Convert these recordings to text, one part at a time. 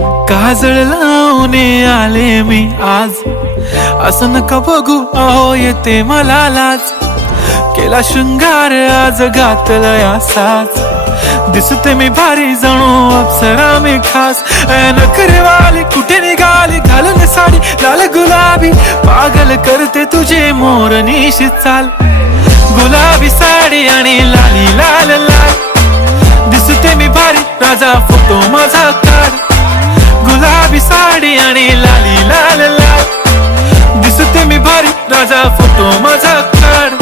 काजळ लावून आले मी आज, असं नका बघू अहो येते मला लाज. केला शृंगार आज घातलाय असाच, दिसते मी भारी जणू अप्सरा मी खास. नखरेवाली कुठे निघाली घालून साडी लाल गुलाबी, पागल करते तुझे मोरनीशी चाल. गुलाबी साडी आणि लाली लाल लाल, दिसते मी भारी राजा फोटो माझा काढ. गुलाबी साडी आणि लाली लाल लाल, दिसते मी भारी राजा फोटो माझा काढ.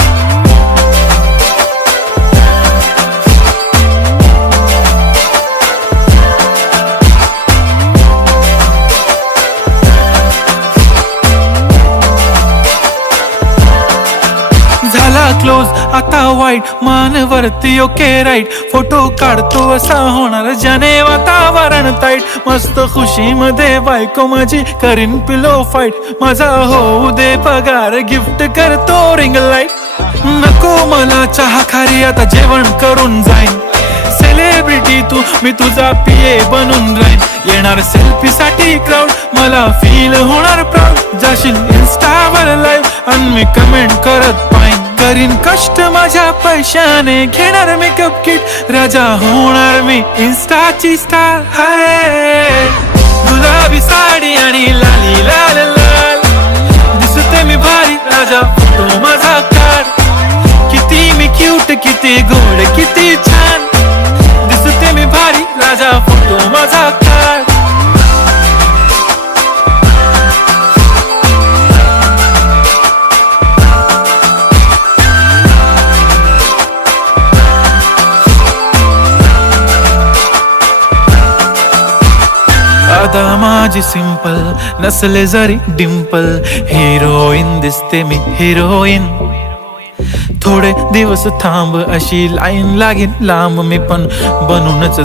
झाला क्लोज आता वाईट, मानवरती ओके राईट. फोटो काढतो असा होणार ज्याने वातावरण ताईट. मस्त खुशी मध्ये बायको माझी करीन पिलो फाईट. माझा होऊ दे पगार गिफ्ट करतो रिंग लाईट. नको मला चहा खारी आता जेवण करून जाईन. सेलिब्रिटी तू मी तुझा पिये बनून राहीन. येणार सेल्फी साठी क्राऊड मला फील होणार प्राऊड. जाशील इन्स्टावर लाईव्ह आणि मी कमेंट करत पाहिन. करीन कष्ट माझ्या पैशाने घेणार मेकअप किट. राजा होणार मी इन्स्टाची स्टार. हाय गुलाबी साडी आणि लाली लाल लाल, दिसते मी भारी राजा फोटो माझा काढ. किती मी क्यूट किती गोड किती छान, दिसते मी भारी राजा फोटो माझा काढ. आता माझी सिंपल नसले जरी डिंपल, हिरोईन दिसते मी हिरोईन. थोडे दिवस थांब अशी लाईन लागेल लांब, मी पण बनूनच